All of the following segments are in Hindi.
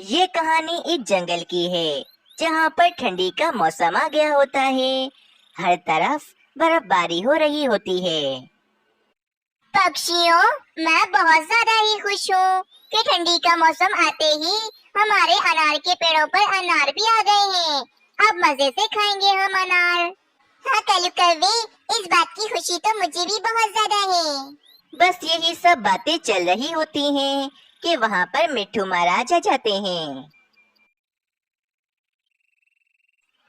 ये कहानी एक जंगल की है जहाँ पर ठंडी का मौसम आ गया होता है। हर तरफ बर्फबारी हो रही होती है। पक्षियों, मैं बहुत ज्यादा ही खुश हूँ कि ठंडी का मौसम आते ही हमारे अनार के पेड़ों पर अनार भी आ गए हैं। अब मजे से खाएंगे हम अनार। हाँ कल्लू कौवे, इस बात की खुशी तो मुझे भी बहुत ज्यादा है। बस यही सब बातें चल रही होती हैं कि वहाँ पर मिट्ठू महाराज आ जाते हैं।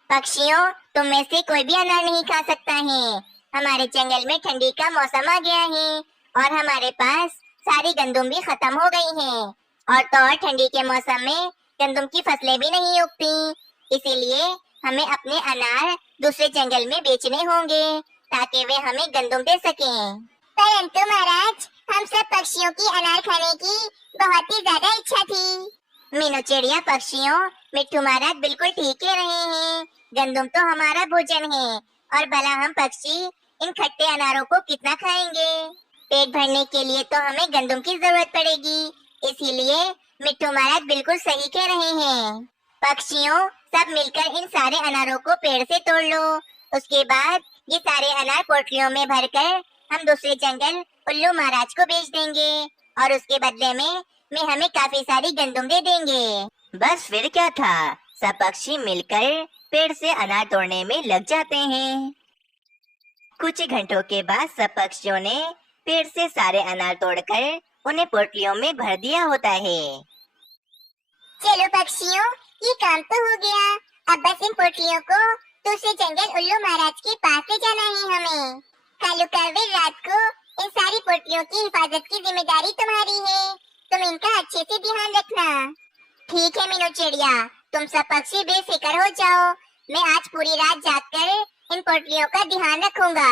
पक्षियों, तुम में से कोई भी अनार नहीं खा सकता है। हमारे जंगल में ठंडी का मौसम आ गया है और हमारे पास सारी गंदुम भी खत्म हो गई हैं। और तो और ठंडी के मौसम में गंदुम की फसलें भी नहीं उगती। इसीलिए हमें अपने अनार दूसरे जंगल में बेचने होंगे ताकि वे हमें गंदुम दे सकें। परंतु महाराज, हम सब पक्षियों की अनार खाने की बहुत ही ज्यादा इच्छा थी। मीनू चिड़िया पक्षियों, मिट्ठू महाराज बिल्कुल ठीक कह रहे हैं। गंदुम तो हमारा भोजन है और भला हम पक्षी इन खट्टे अनारों को कितना खाएंगे। पेट भरने के लिए तो हमें गंदुम की जरूरत पड़ेगी। इसीलिए मिट्ठू महाराज बिल्कुल सही कह रहे हैं। पक्षियों, सब मिलकर इन सारे अनारों को पेड़ से तोड़ लो। उसके बाद ये सारे अनार पोटलियों में भरकर हम दूसरे जंगल उल्लू महाराज को बेच देंगे और उसके बदले में वे हमें काफी सारी गंदुम दे देंगे। बस फिर क्या था, सब पक्षी मिलकर पेड़ से अनार तोड़ने में लग जाते हैं। कुछ घंटों के बाद सब पक्षियों ने पेड़ से सारे अनार तोड़कर उन्हें पोटलियों में भर दिया होता है। चलो पक्षियों, ये काम तो हो गया। अब बस इन पोटलियों को दूसरे जंगल उल्लू महाराज के पास ले जाना है हमें। कालू कौवे, रात को इन सारी पोटलियों की हिफाजत की जिम्मेदारी तुम्हारी है। तुम इनका अच्छे से ध्यान रखना। ठीक है मीनू चिड़िया, तुम सब पक्षी बेफिक्र हो जाओ। मैं आज पूरी रात जागकर इन पोटलियों का ध्यान रखूंगा।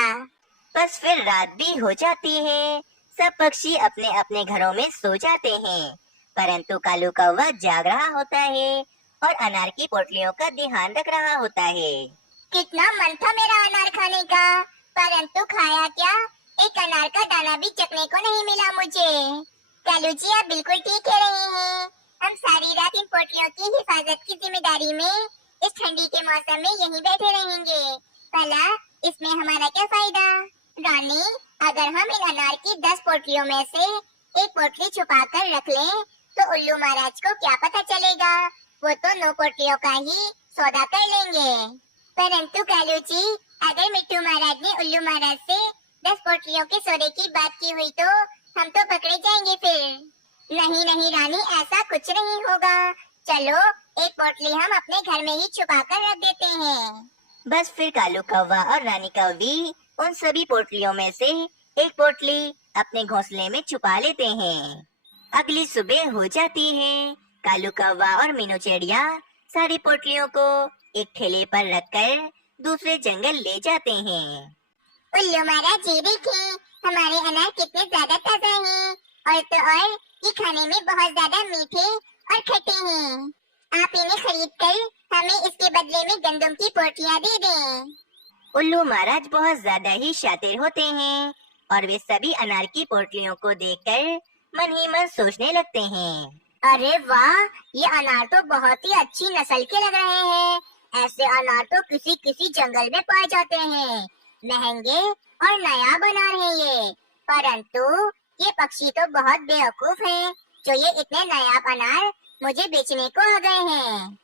बस फिर रात भी हो जाती है। सब पक्षी अपने अपने घरों में सो जाते हैं, परंतु कालू कौवा जाग रहा होता है और अनार की पोटलियों का ध्यान रख रहा होता है। कितना मन था मेरा अनार खाने का, परंतु खाया क्या, एक अनार का दाना भी चखने को नहीं मिला मुझे। कालू जी, आप बिल्कुल ठीक कह रहे हैं। हम सारी रात इन पोटलियों की हिफाजत की जिम्मेदारी में इस ठंडी के मौसम में यहीं बैठे रहेंगे। भला इसमें हमारा क्या फायदा। रानी, अगर हम इन अनार की 10 पोटलियों में से एक पोटली छुपा कर रख लें तो उल्लू महाराज को क्या पता चलेगा। वो तो 9 पोटलियों का ही सौदा कर लेंगे। परंतु कालू जी, अगर मिट्टू महाराज ने उल्लू महाराज से 10 पोटलियों के सौदे की बात की हुई तो हम तो पकड़े जाएंगे फिर। नहीं नहीं रानी, ऐसा कुछ नहीं होगा। चलो एक पोटली हम अपने घर में ही छुपा कर रख देते हैं। बस फिर कालू कौवा और रानी कौवी उन सभी पोटलियों में से एक पोटली अपने घोंसले में छुपा लेते हैं। अगली सुबह हो जाती है। कालू कौवा और मीनू चिड़िया सारी पोटलियों को एक ठेले पर रखकर दूसरे जंगल ले जाते हैं। उल्लू महाराज, ये देखें, हमारे अनार कितने ज्यादा ताजा हैं और तो और ये खाने में बहुत ज्यादा मीठे और खट्टे हैं। आप इन्हें खरीद कर हमें इसके बदले में गंदम की पोटलियां दे दें। उल्लू महाराज बहुत ज्यादा ही शातिर होते हैं और वे सभी अनार की पोटलियों को देखकर मन ही मन सोचने लगते हैं। अरे वाह, ये अनार तो बहुत ही अच्छी नस्ल के लग रहे हैं। ऐसे अनार तो किसी किसी जंगल में पाए जाते हैं। महंगे और नायाब अनार हैं ये। परंतु ये पक्षी तो बहुत बेवकूफ हैं जो ये इतने नायाब अनार मुझे बेचने को आ गए हैं।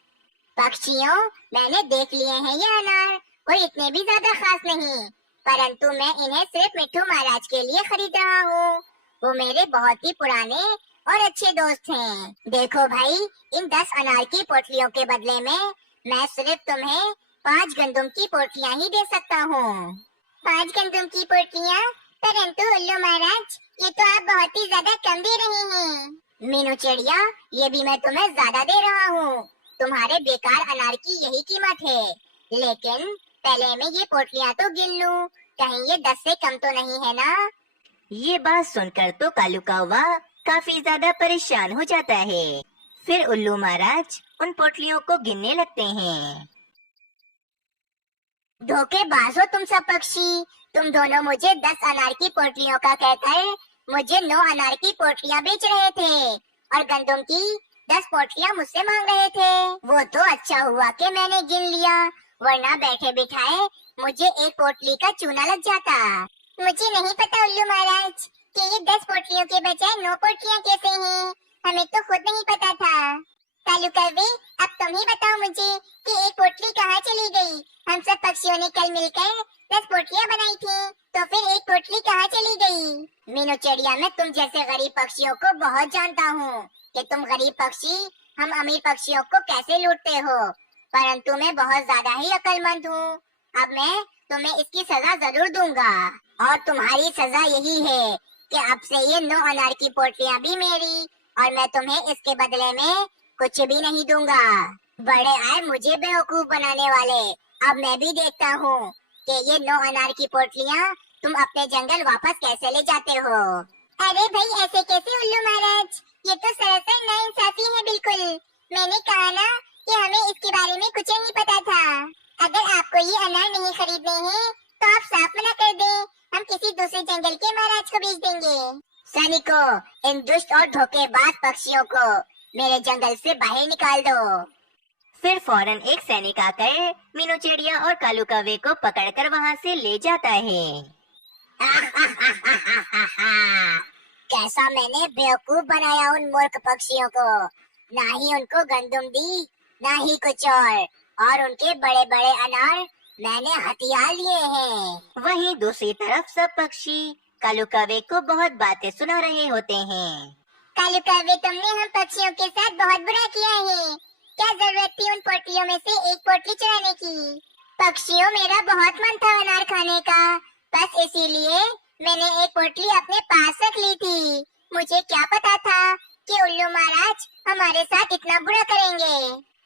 पक्षियों, मैंने देख लिए हैं ये अनार, कोई इतने भी ज्यादा खास नहीं, परंतु मैं इन्हें सिर्फ मिट्ठू महाराज के लिए खरीद रहा हूँ। वो मेरे बहुत ही पुराने और अच्छे दोस्त हैं। देखो भाई, इन 10 अनार की पोटलियों के बदले में मैं सिर्फ तुम्हें 5 गंदुम की पोटलियां ही दे सकता हूँ। 5 गंदुम की पोटलियां? परंतु उल्लू महाराज, ये तो आप बहुत ही ज्यादा कम दे रहे हैं। मीनू चिड़िया, ये भी मैं तुम्हें ज्यादा दे रहा हूँ। तुम्हारे बेकार अनार की यही कीमत है। लेकिन पहले मैं ये पोटलियां तो गिन लूं, कहीं ये 10 से कम तो नहीं है ना। ये बात सुनकर तो कालू कौवा काफी ज्यादा परेशान हो जाता है। फिर उल्लू महाराज उन पोटलियों को गिनने लगते हैं। धोखेबाज हो तुम सब पक्षी। तुम दोनों मुझे 10 अनार की पोटलियों का कहकर मुझे 9 अनार की पोटलियां बेच रहे थे और गंदम की 10 पोटलियां मुझसे मांग रहे थे। वो तो अच्छा हुआ कि मैंने गिन लिया, वरना बैठे बिठाए मुझे एक पोटली का चूना लग जाता। मुझे नहीं पता उल्लू महाराज कि ये 10 पोटलियों के बजाय 9 पोटलियां कैसे हैं। हमें तो खुद नहीं पता था। कालू कौवे, अब तुम ही बताओ मुझे कि एक पोटली कहाँ चली गई। हम सब पक्षियों ने कल मिलकर 10 पोटलियां बनाई थी, तो फिर एक पोटली कहाँ चली गई। मीनू चिड़िया, मैं तुम जैसे गरीब पक्षियों को बहुत जानता हूँ कि तुम गरीब पक्षी हम अमीर पक्षियों को कैसे लूटते हो, परंतु मैं बहुत ज्यादा ही अक्लमंद हूँ। अब मैं तुम्हें इसकी सजा जरूर दूंगा, और तुम्हारी सजा यही है कि अब से ये 9 अनार की पोटलियां भी मेरी, और मैं तुम्हें इसके बदले में कुछ भी नहीं दूंगा। बड़े आए मुझे बेवकूफ बनाने वाले। अब मैं भी देखता हूँ कि ये 9 अनार की पोटलियां तुम अपने जंगल वापस कैसे ले जाते हो। अरे भाई, ऐसे कैसे उल्लू महाराज, ये तो सरासर नाइंसाफी है बिल्कुल। मैंने कहा ना कि हमें इसके बारे में कुछ नहीं पता था। अगर आपको ये अनार नहीं खरीदने हैं तो आप साफ मना कर दें, हम किसी दूसरे जंगल के महाराज को भेज देंगे। सैनिकों, इन दुष्ट और धोखेबाज पक्षियों को मेरे जंगल से बाहर निकाल दो। फिर फौरन एक सैनिक आकर मीनू चिड़िया और कालू कौवे को पकड़कर वहाँ से ले जाता है। कैसा मैंने बेवकूफ बनाया उन मूर्ख पक्षियों को। ना ही उनको गंदुम दी, ना ही कुछ और उनके बड़े बड़े अनार मैंने हथियार लिए हैं। वहीं दूसरी तरफ सब पक्षी कालू कौवे को बहुत बातें सुना रहे होते हैं। कालू कौवे, तुमने हम पक्षियों के साथ बहुत बुरा किया है। क्या जरूरत थी उन पोटलियों में से एक पोटली चुराने की। पक्षियों, मेरा बहुत मन था अनार खाने का, बस इसीलिए मैंने एक पोटली अपने पास रख ली थी। मुझे क्या पता था कि उल्लू महाराज हमारे साथ इतना बुरा करेंगे।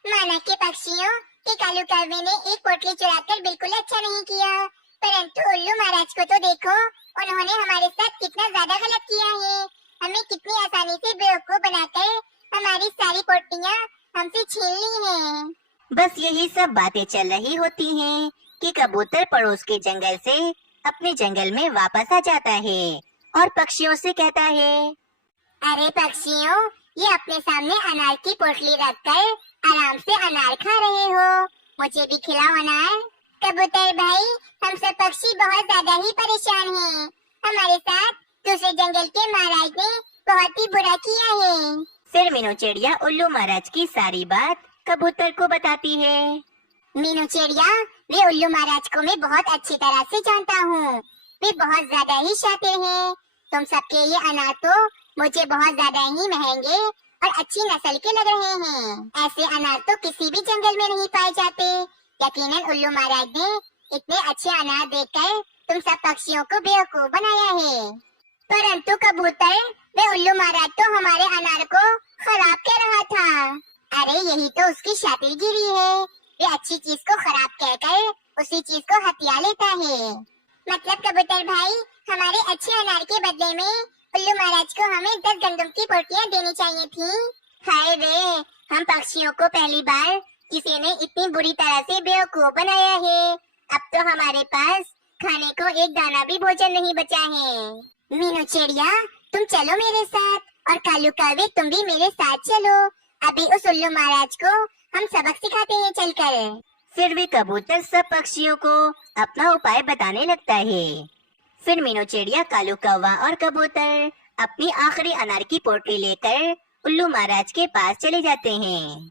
माना कि पक्षियों कि कालू कौवे ने एक पोटली चुराकर बिल्कुल अच्छा नहीं किया, परंतु उल्लू महाराज को तो देखो, उन्होंने हमारे साथ कितना ज्यादा गलत किया है। हमें कितनी आसानी से बेवकूफ बनाकर हमारी सारी पोटलियां हमसे छीन ली हैं। बस यही सब बातें चल रही होती हैं कि कबूतर पड़ोस के जंगल से अपने जंगल में वापस आ जाता है और पक्षियों से कहता है, अरे पक्षियों, ये अपने सामने अनार की पोटली रखकर आराम से अनार खा रहे हो, मुझे भी खिलाओ अनार। कबूतर भाई, हम सब पक्षी बहुत ज्यादा ही परेशान हैं। हमारे साथ दूसरे जंगल के महाराज ने बहुत ही बुरा किया है। फिर मीनू चिड़िया उल्लू महाराज की सारी बात कबूतर को बताती है। मीनू चिड़िया, वे उल्लू महाराज को मैं बहुत अच्छी तरह से जानता हूँ। वे बहुत ज्यादा ही शातिर हैं। तुम सबके ये अनार तो मुझे बहुत ज्यादा ही महंगे और अच्छी नस्ल के लग रहे हैं। ऐसे अनार तो किसी भी जंगल में नहीं पाए जाते। यकीनन उल्लू महाराज ने इतने अच्छे अनार देखकर तुम सब पक्षियों को बेवकूफ बनाया है। परंतु कबूतर, वे उल्लू महाराज तो हमारे अनार को खराब कर रहा था। अरे यही तो उसकी शातिरगिरी है। वे अच्छी चीज को खराब कहकर उसी चीज को हथिया लेता है। मतलब कबूतर भाई, हमारे अच्छे अनार के बदले में उल्लू महाराज को हमें 10 गंदम की पोटलियां देनी चाहिए थी। हाय रे, हम पक्षियों को पहली बार किसी ने इतनी बुरी तरह से बेवकूफ बनाया है। अब तो हमारे पास खाने को एक दाना भी भोजन नहीं बचा है। मीनू चिड़िया, तुम चलो मेरे साथ, और कालू कौवे तुम भी मेरे साथ चलो। अभी उस उल्लू महाराज को हम सबक सिखाते हैं चलकर। फिर वे कबूतर सब पक्षियों को अपना उपाय बताने लगता है। फिर मीनू चिड़िया, कालू कौवा और कबूतर अपनी आखिरी अनार की पोटली लेकर उल्लू महाराज के पास चले जाते हैं।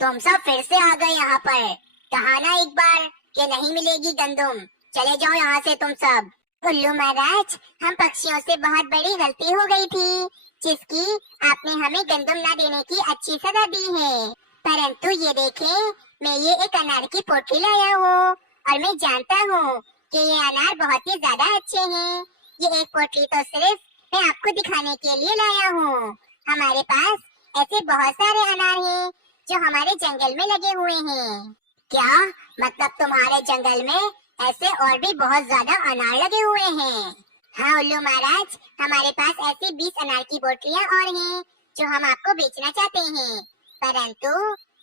तुम सब फिर से आ गए यहाँ पर। कहा ना एक बार कि नहीं मिलेगी गंदुम, चले जाओ यहाँ से तुम सब। उल्लू महाराज, हम पक्षियों से बहुत बड़ी गलती हो गई थी, जिसकी आपने हमें गंदुम न देने की अच्छी सजा दी है। परंतु ये देखें, मैं ये एक अनार की पोटली लाया हूँ, और मैं जानता हूँ कि ये अनार बहुत ही ज्यादा अच्छे हैं। ये एक पोटली तो सिर्फ मैं आपको दिखाने के लिए लाया हूँ। हमारे पास ऐसे बहुत सारे अनार हैं जो हमारे जंगल में लगे हुए हैं। क्या मतलब तुम्हारे जंगल में ऐसे और भी बहुत ज्यादा अनार लगे हुए हैं? हाँ उल्लू महाराज, हमारे पास ऐसी 20 अनार की पोटलियाँ और हैं जो हम आपको बेचना चाहते हैं। परंतु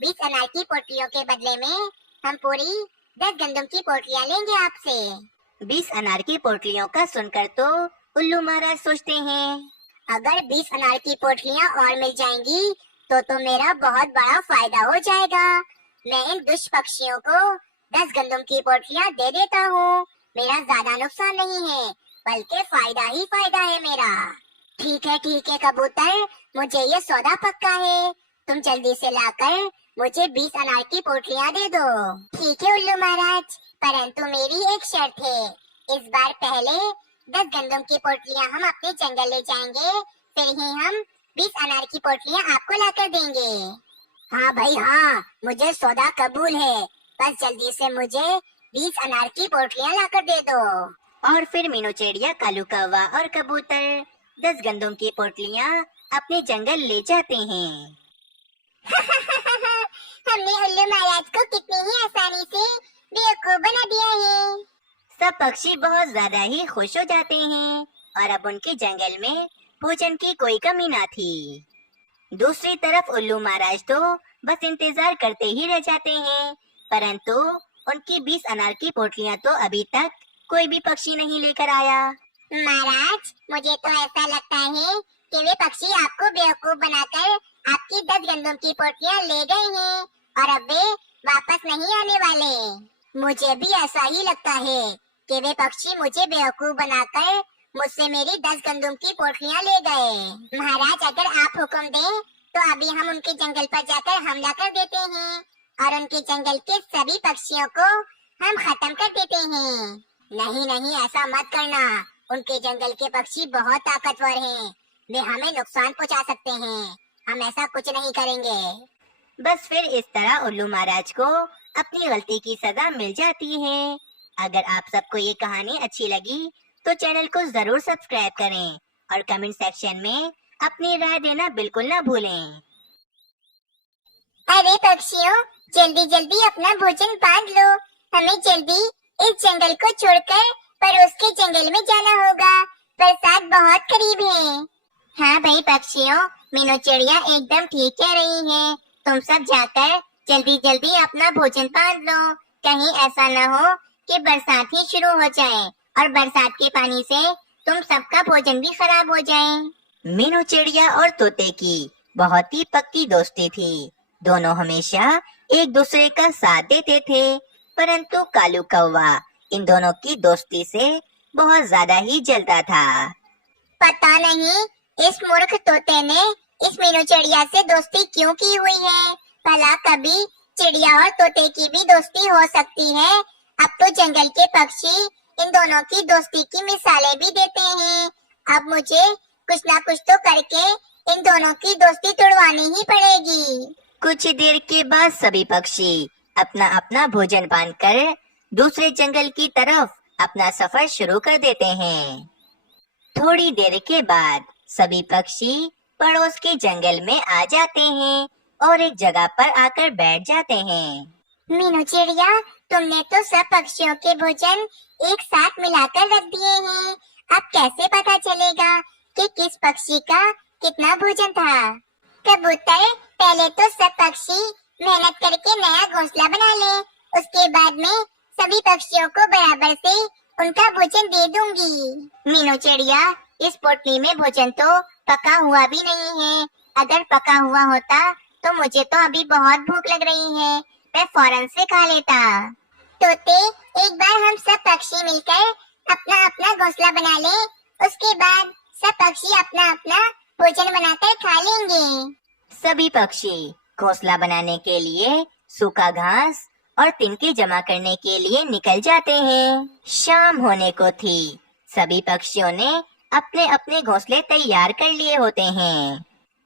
20 अनार की पोटलियों के बदले में हम पूरी 10 गंदम की पोटलियाँ लेंगे आपसे। 20 अनार की पोटलियों का सुनकर तो उल्लू महाराज सोचते हैं, अगर 20 अनार की पोटलियाँ और मिल जाएंगी तो मेरा बहुत बड़ा फायदा हो जाएगा। मैं इन दुष्ट पक्षियों को 10 गंदम की पोटलियां दे देता हूँ। मेरा ज्यादा नुकसान नहीं है, बल्कि फायदा ही फायदा है मेरा। ठीक है कबूतर, मुझे ये सौदा पक्का है। तुम जल्दी से लाकर मुझे 20 अनार की पोटलियां दे दो। ठीक है उल्लू महाराज, परंतु मेरी एक शर्त है। इस बार पहले 10 गंदम की पोटलियां हम अपने जंगल ले जाएंगे, फिर ही हम 20 अनार की पोटलियां आपको लाकर देंगे। हाँ भाई हाँ, मुझे सौदा कबूल है। बस जल्दी से मुझे 20 अनार की पोटलियां लाकर दे दो। और फिर मीनू चिड़िया, कालू कौवा और कबूतर 10 गंदम की पोटलियां अपने जंगल ले जाते हैं। हमने उल्लू महाराज को कितनी ही आसानी से बेवकूफ बना दिया है। सब पक्षी बहुत ज्यादा ही खुश हो जाते हैं और अब उनके जंगल में भोजन की कोई कमी ना थी। दूसरी तरफ उल्लू महाराज तो बस इंतजार करते ही रह जाते हैं, परंतु उनकी 20 अनार की पोटलियां तो अभी तक कोई भी पक्षी नहीं लेकर आया। महाराज, मुझे तो ऐसा लगता है कि वे पक्षी आपको बेवकूफ बनाकर आपकी 10 गंदम की पोटलियां ले गए हैं और अब वे वापस नहीं आने वाले। मुझे भी ऐसा ही लगता है कि वे पक्षी मुझे बेवकूफ बनाकर मुझसे मेरी 10 गंदम की पोटलियां ले गए। महाराज, अगर आप हुक्म दें तो अभी हम उनके जंगल पर जाकर हमला कर देते हैं और उनके जंगल के सभी पक्षियों को हम खत्म कर देते हैं। नहीं, ऐसा मत करना। उनके जंगल के पक्षी बहुत ताकतवर हैं। वे हमें नुकसान पहुंचा सकते हैं। हम ऐसा कुछ नहीं करेंगे। बस फिर इस तरह उल्लू महाराज को अपनी गलती की सजा मिल जाती है। अगर आप सबको ये कहानी अच्छी लगी तो चैनल को जरूर सब्सक्राइब करें और कमेंट सेक्शन में अपनी राय देना बिल्कुल ना भूलें। अरे पक्षियों, जल्दी जल्दी अपना भोजन बांध लो। हमें जल्दी इस जंगल को छोड़कर पड़ोस के जंगल में जाना होगा। बरसात बहुत करीब है। हाँ भाई पक्षियों, मीनू चिड़िया एकदम ठीक कह रही है। तुम सब जाकर जल्दी जल्दी अपना भोजन बांध लो। कहीं ऐसा न हो कि बरसात ही शुरू हो जाए और बरसात के पानी से तुम सबका भोजन भी खराब हो जाए। मीनू चिड़िया और तोते की बहुत ही पक्की दोस्ती थी। दोनों हमेशा एक दूसरे का साथ देते थे, परंतु कालू कौवा इन दोनों की दोस्ती से बहुत ज्यादा ही जलता था। पता नहीं इस मूर्ख तोते ने इस मीनू चिड़िया से दोस्ती क्यों की हुई है। भला कभी चिड़िया और तोते की भी दोस्ती हो सकती है। अब तो जंगल के पक्षी इन दोनों की दोस्ती की मिसालें भी देते हैं। अब मुझे कुछ ना कुछ तो करके इन दोनों की दोस्ती तोड़वानी ही पड़ेगी। कुछ देर के बाद सभी पक्षी अपना अपना भोजन बांधकर दूसरे जंगल की तरफ अपना सफर शुरू कर देते हैं। थोड़ी देर के बाद सभी पक्षी पड़ोस के जंगल में आ जाते हैं और एक जगह पर आकर बैठ जाते हैं। मीनू चिड़िया, तुमने तो सब पक्षियों के भोजन एक साथ मिलाकर रख दिए हैं। अब कैसे पता चलेगा कि किस पक्षी का कितना भोजन था? कबूतर, पहले तो सब पक्षी मेहनत करके नया घोंसला बना ले। उसके बाद में सभी पक्षियों को बराबर से उनका भोजन दे दूंगी। मीनू चिड़िया, इस पोटली में भोजन तो पका हुआ भी नहीं है। अगर पका हुआ होता तो मुझे तो अभी बहुत भूख लग रही है, मैं फौरन से खा लेता। तोते, एक बार हम सब पक्षी मिलकर अपना अपना घोंसला बना ले, उसके बाद सब पक्षी अपना अपना भोजन बनाकर खा लेंगे। सभी पक्षी घोंसला बनाने के लिए सूखा घास और तिनके जमा करने के लिए निकल जाते हैं। शाम होने को थी। सभी पक्षियों ने अपने अपने घोंसले तैयार कर लिए होते हैं।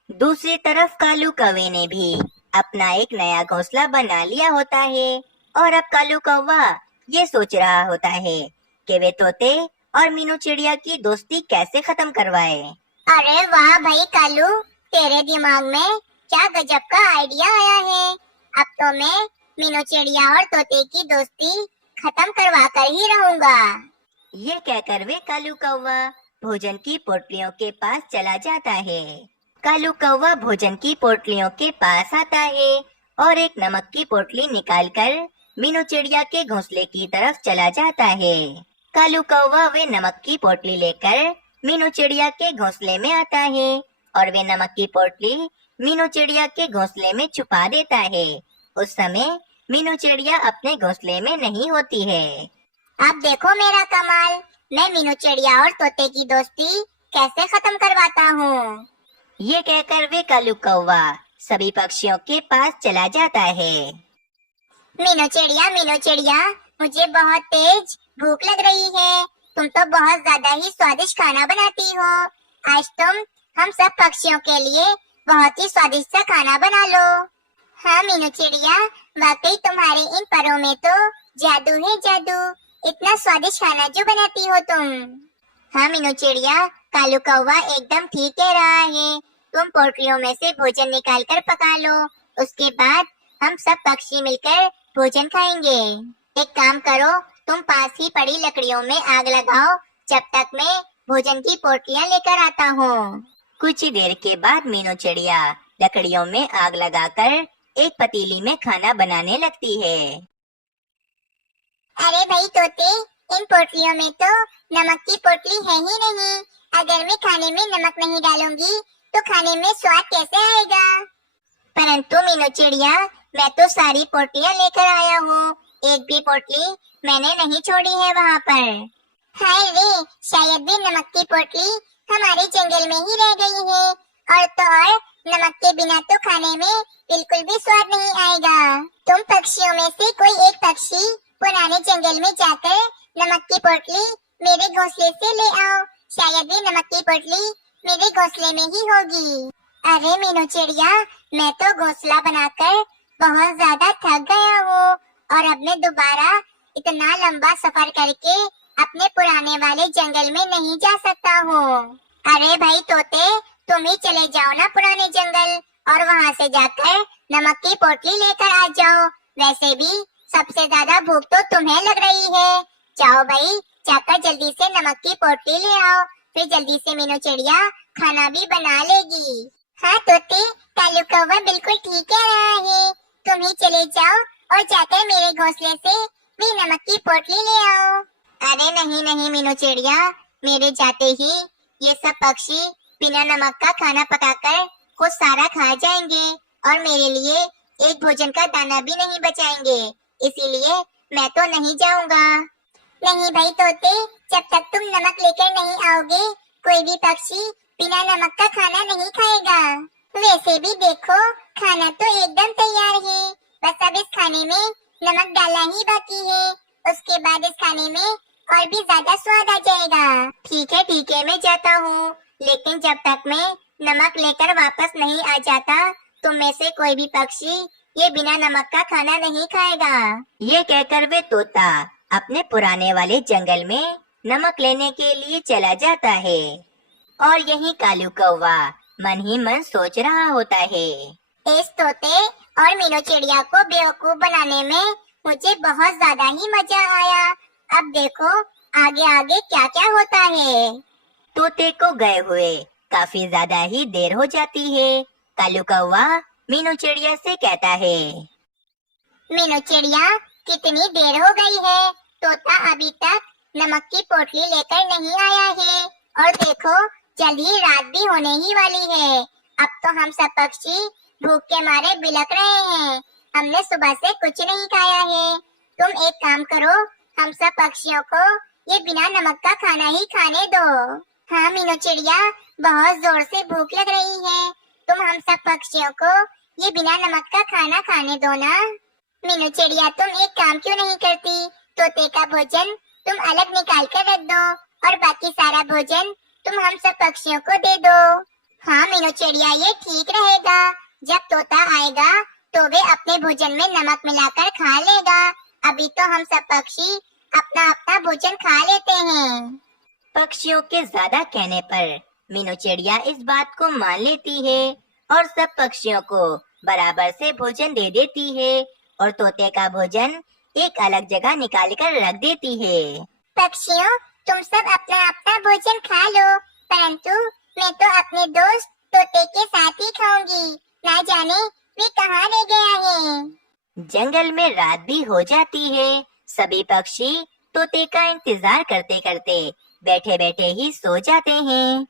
दूसरी तरफ कालू कौवे ने भी अपना एक नया घोंसला बना लिया होता है और अब कालू कौवा ये सोच रहा होता है कि वे तोते और मीनू चिड़िया की दोस्ती कैसे खत्म करवाए। अरे वाह भाई कालू, तेरे दिमाग में क्या गजब का आइडिया आया है। अब तो मैं मीनू चिड़िया और तोते की दोस्ती खत्म करवा कर ही रहूंगा। ये कहकर वे कालू कौवा भोजन की पोटलियों के पास चला जाता है। कालू कौवा भोजन की पोटलियों के पास आता है और एक नमक की पोटली निकालकर मीनू चिड़िया के घोंसले की तरफ चला जाता है। कालू कौवा वे नमक की पोटली लेकर मीनू चिड़िया के घोंसले में आता है और वे नमक की पोटली मीनू चिड़िया के घोंसले में छुपा देता है। उस समय मीनू चिड़िया अपने घोंसले में नहीं होती है। अब देखो मेरा कमाल, मैं मीनू चिड़िया और तोते की दोस्ती कैसे खत्म करवाता हूँ। ये कहकर वे कालू कौवा सभी पक्षियों के पास चला जाता है। मीनू चिड़िया, मुझे बहुत तेज भूख लग रही है। तुम तो बहुत ज्यादा ही स्वादिष्ट खाना बनाती हो। आज तुम हम सब पक्षियों के लिए बहुत ही स्वादिष्ट सा खाना बना लो। हाँ मीनू चिड़िया, वाकई तुम्हारे इन परों में तो जादू है जादू। इतना स्वादिष्ट खाना जो बनाती हो तुम। हाँ मीनू चिड़िया, कालू कौवा एकदम ठीक कह रहा है। तुम पोटलियों में से भोजन निकाल कर पका लो, उसके बाद हम सब पक्षी मिलकर भोजन खाएंगे। एक काम करो, तुम पास ही पड़ी लकड़ियों में आग लगाओ, जब तक मैं भोजन की पोटलियां लेकर आता हूँ। कुछ ही देर के बाद मीनू चिड़िया लकड़ियों में आग लगाकर एक पतीली में खाना बनाने लगती है। अरे भाई तोते, इन पोटलियों में तो नमक की पोटली है ही नहीं। अगर मैं खाने में नमक नहीं डालूंगी तो खाने में स्वाद कैसे आएगा। परंतु मीनू चिड़िया, मैं तो सारी पोटलियां लेकर आया हूँ, एक भी पोटली मैंने नहीं छोड़ी है वहाँ पर। हाय रे, शायद भी नमक की पोटली हमारे जंगल में ही रह गई है। और तो और नमक के बिना तो खाने में बिल्कुल भी स्वाद नहीं आएगा। तुम पक्षियों में से कोई एक पक्षी पुराने जंगल में जाकर नमक की पोटली मेरे घोंसले से ले आओ। शायद भी नमक की पोटली मेरे घोंसले में ही होगी। अरे मीनू चिड़िया, मैं तो घोंसला बनाकर बहुत ज्यादा थक गया हूँ और अब मैं दोबारा इतना लंबा सफर करके अपने पुराने वाले जंगल में नहीं जा सकता हूँ। अरे भाई तोते, तुम ही चले जाओ ना पुराने जंगल और वहाँ से जाकर नमक की पोटली लेकर आ जाओ। वैसे भी सबसे ज्यादा भूख तो तुम्हें लग रही है। जाओ भाई, जाकर जल्दी से नमक की पोटली ले आओ, फिर जल्दी से मीनू चिड़िया खाना भी बना लेगी। हाँ तोते, कालू कौवा बिल्कुल ठीक कह रहा है। तुम ही चले जाओ और जाकर मेरे घोंसले से भी नमक की पोटली ले आओ। अरे नहीं नहीं मीनू चिड़िया, मेरे जाते ही ये सब पक्षी बिना नमक का खाना पकाकर खुद सारा खा जाएंगे और मेरे लिए एक भोजन का दाना भी नहीं बचाएंगे। इसीलिए मैं तो नहीं जाऊंगा। नहीं भाई तोते, जब तक तुम नमक लेकर नहीं आओगे कोई भी पक्षी बिना नमक का खाना नहीं खाएगा। वैसे भी देखो, खाना तो एकदम तैयार है, बस अब इस खाने में नमक डालना ही बाकी है। उसके बाद इस खाने में और भी ज्यादा स्वाद आ जाएगा। ठीक है, मैं जाता हूँ, लेकिन जब तक मैं नमक लेकर वापस नहीं आ जाता तुम में से कोई भी पक्षी ये बिना नमक का खाना नहीं खाएगा। ये कहकर वे तोता अपने पुराने वाले जंगल में नमक लेने के लिए चला जाता है और यहीं कालू कौवा मन ही मन सोच रहा होता है। इस तोते और मीनू चिड़िया को बेवकूफ बनाने में मुझे बहुत ज्यादा ही मजा आया। अब देखो आगे आगे क्या क्या होता है। तोते को गए हुए काफी ज्यादा ही देर हो जाती है। कालू कौवा मीनू चिड़िया से कहता है, मीनू चिड़िया, कितनी देर हो गई है, तोता अभी तक नमक की पोटली लेकर नहीं आया है और देखो जल्द ही रात भी होने ही वाली है। अब तो हम सब पक्षी भूख के मारे बिलक रहे हैं। हमने सुबह से कुछ नहीं खाया है। तुम एक काम करो, हम सब पक्षियों को ये बिना नमक का खाना ही खाने दो। हाँ मीनू चिड़िया, बहुत जोर से भूख लग रही है, तुम हम सब पक्षियों को ये बिना नमक का खाना खाने दो ना। मीनू चिड़िया, तुम एक काम क्यों नहीं करती, तोते का भोजन तुम अलग निकाल कर रख दो और बाकी सारा भोजन तुम हम सब पक्षियों को दे दो। हाँ मीनू चिड़िया, ये ठीक रहेगा। जब तोता आएगा तो वे अपने भोजन में नमक मिलाकर खा लेगा। अभी तो हम सब पक्षी अपना अपना भोजन खा लेते हैं। पक्षियों के ज्यादा कहने पर मीनू चिड़िया इस बात को मान लेती है और सब पक्षियों को बराबर से भोजन दे देती है और तोते का भोजन एक अलग जगह निकाल कर रख देती है। पक्षियों, तुम सब अपना अपना भोजन खा लो, परंतु मैं तो अपने दोस्त तोते के साथ ही खाऊंगी। ना जाने वे कहाँ रह गया है। जंगल में रात भी हो जाती है। सभी पक्षी तोते का इंतजार करते करते बैठे बैठे ही सो जाते हैं।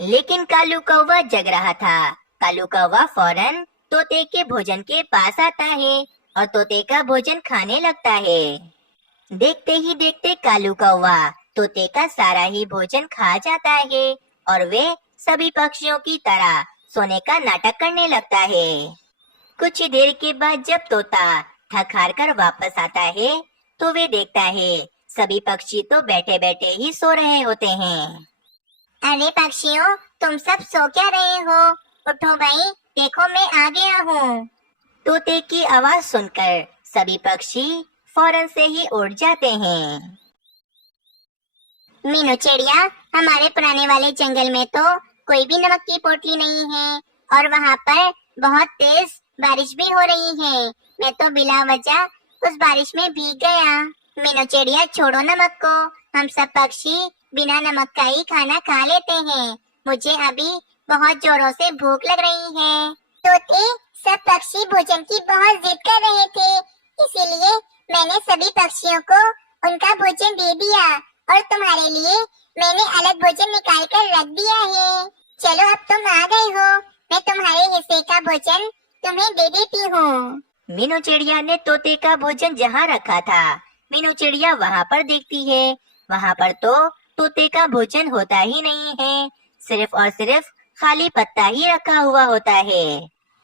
लेकिन कालू कौवा जग रहा था। कालू कौवा फौरन तोते के भोजन के पास आता है और तोते का भोजन खाने लगता है। देखते ही देखते कालू कौवा तोते का सारा ही भोजन खा जाता है और वे सभी पक्षियों की तरह सोने का नाटक करने लगता है। कुछ देर के बाद जब तोता थक हार कर वापस आता है तो वे देखता है सभी पक्षी तो बैठे बैठे ही सो रहे होते हैं। अरे पक्षियों, तुम सब सो क्या रहे हो? उठो भाई, देखो मैं आ गया हूँ। तोते की आवाज सुनकर सभी पक्षी फौरन से ही उड़ जाते हैं। मीनू चिड़िया, हमारे पुराने वाले जंगल में तो कोई भी नमक की पोटली नहीं है और वहाँ पर बहुत तेज बारिश भी हो रही है। मैं तो बिला वजह उस बारिश में भीग गया। मीनू चिड़िया, छोड़ो नमक को, हम सब पक्षी बिना नमक का ही खाना खा लेते हैं। मुझे अभी बहुत जोरों से भूख लग रही है। तोते, सब पक्षी भोजन की बहुत जिद कर रहे थे, इसीलिए मैंने सभी पक्षियों को उनका भोजन दे दिया और तुम्हारे लिए मैंने अलग भोजन निकाल कर रख दिया है। चलो अब तुम आ गए हो, मैं तुम्हारे हिस्से का भोजन तुम्हें दे देती हूँ। मीनू चिड़िया ने तोते का भोजन जहाँ रखा था, मीनू चिड़िया वहाँ पर देखती है। वहाँ पर तो तोते का भोजन होता ही नहीं है, सिर्फ और सिर्फ खाली पत्ता ही रखा हुआ होता है।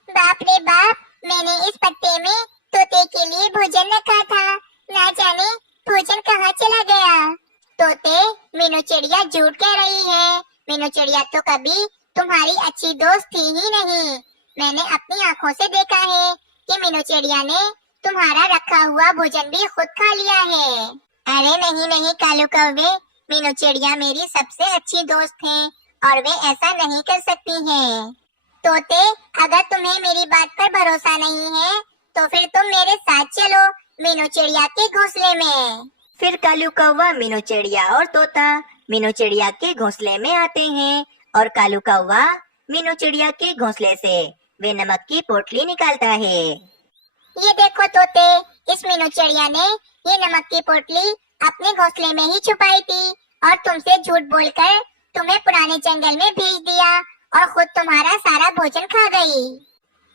बाप रे बाप, मैंने इस पत्ते में तोते के लिए भोजन रखा था, ना जाने भोजन कहाँ चला गया। तोते, मीनू चिड़िया झूठ कह रही है। मीनू चिड़िया तो कभी तुम्हारी अच्छी दोस्त थी ही नहीं। मैंने अपनी आँखों से देखा है कि मीनू चिड़िया ने तुम्हारा रखा हुआ भोजन भी खुद खा लिया है। अरे नहीं नहीं कालू कौवे, मीनू चिड़िया मेरी सबसे अच्छी दोस्त है और वे ऐसा नहीं कर सकती हैं। तोते, अगर तुम्हें मेरी बात पर भरोसा नहीं है तो फिर तुम मेरे साथ चलो मीनू चिड़िया के घोंसले में। फिर कालू कौवा, मीनू चिड़िया और तोता मीनू चिड़िया के घोंसले में आते हैं और कालू कौवा मीनू चिड़िया के घोंसले से वे नमक की पोटली निकालता है। ये देखो तोते, इस मीनू चिड़िया ने ये नमक की पोटली अपने घोंसले में ही छुपाई थी और तुमसे झूठ बोलकर तुम्हें पुराने जंगल में भेज दिया और खुद तुम्हारा सारा भोजन खा गई।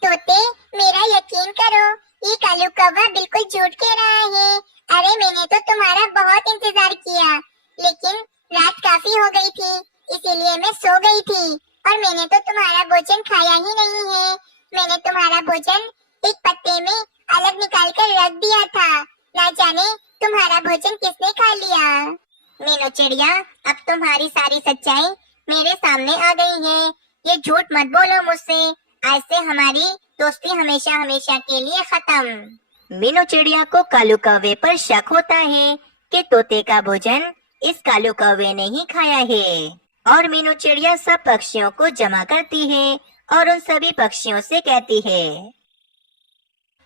तोते, मेरा यकीन करो, ये कालू कौवा बिल्कुल झूठ कह रहा है। अरे मैंने तो तुम्हारा बहुत इंतजार किया, लेकिन रात काफी हो गई थी, इसीलिए मैं सो गई थी और मैंने तो तुम्हारा भोजन खाया ही नहीं है। मैंने तुम्हारा भोजन एक पत्ते में अलग निकाल कर रख दिया था, ना जाने तुम्हारा भोजन किसने खा लिया। मीनू चिड़िया, अब तुम्हारी सारी सच्चाई मेरे सामने आ गई है। ये झूठ मत बोलो मुझसे, आज से हमारी दोस्ती हमेशा हमेशा के लिए खत्म। मीनू चिड़िया को कालू कौवे पर शक होता है कि तोते का भोजन इस कालू कौवे ने ही खाया है और मीनू चिड़िया सब पक्षियों को जमा करती है और उन सभी पक्षियों से कहती है,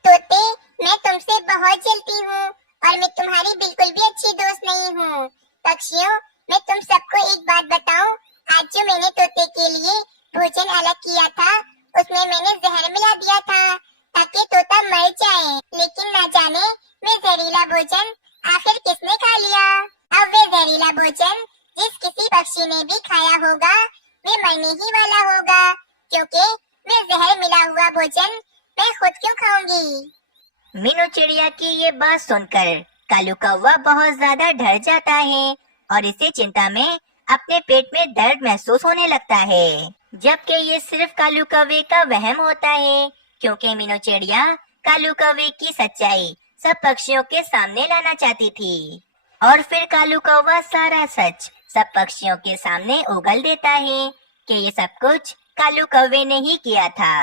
तोते, मैं तुमसे बहुत जलती हूँ और मैं तुम्हारी बिल्कुल भी अच्छी दोस्त नहीं हूँ। पक्षियों, मैं तुम सबको एक बात बताऊं, आज जो मैंने तोते के लिए भोजन अलग किया था उसमें मैंने जहर मिला दिया था ताकि तोता मर जाए, लेकिन ना जाने वे जहरीला भोजन आखिर किसने खा लिया। अब वे जहरीला भोजन जिस किसी पक्षी ने भी खाया होगा वे मरने ही वाला होगा, क्योंकि वे जहर मिला हुआ भोजन मैं खुद क्यों खाऊंगी। मीनू चिड़िया की ये बात सुनकर कालू कौवा बहुत ज्यादा डर जाता है और इसे चिंता में अपने पेट में दर्द महसूस होने लगता है, जबकि ये सिर्फ कालू कौवे का वहम होता है, क्योंकि मीनू चिड़िया कालू कौवे की सच्चाई सब पक्षियों के सामने लाना चाहती थी और फिर कालू कौवा सारा सच सब पक्षियों के सामने उगल देता है कि ये सब कुछ कालू कौवे ने ही किया था।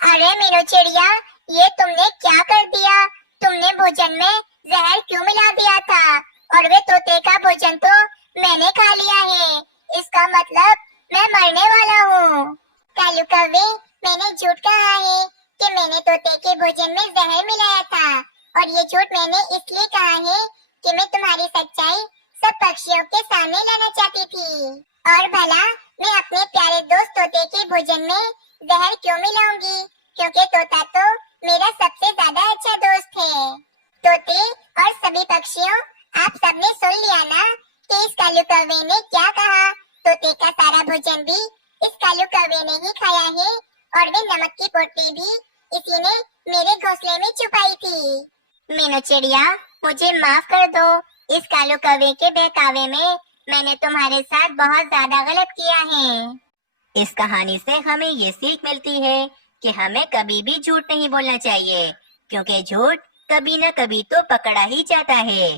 अरे मीनू चिड़िया, ये तुमने क्या कर दिया? तुमने भोजन में जहर क्यों मिला दिया था? और वे तोते का भोजन तो मैंने खा लिया है, इसका मतलब मैं मरने वाला हूँ। कालू कौवे, मैंने झूठ कहा है कि मैंने तोते के भोजन में जहर मिलाया था और ये झूठ मैंने इसलिए कहा है कि मैं तुम्हारी सच्चाई सब पक्षियों के सामने लाना चाहती थी। और भला मैं अपने प्यारे दोस्त तोते के भोजन में जहर क्यों मिलाऊंगी, क्योंकि तोता तो मेरा सबसे ज्यादा अच्छा दोस्त है। तोते और सभी पक्षियों, आप सबने सुन लिया ना कि इस कालू कौवे ने क्या कहा। तोते का सारा भोजन भी इस कालू कौवे ने ही खाया है और मेरे घोंसले में छुपाई थी। मीनू चिड़िया, मुझे माफ कर दो। इस कालू कौवे के बहकावे में मैंने तुम्हारे साथ बहुत ज्यादा गलत किया है। इस कहानी से हमें ये सीख मिलती है कि हमें कभी भी झूठ नहीं बोलना चाहिए, क्योंकि झूठ कभी न कभी तो पकड़ा ही जाता है।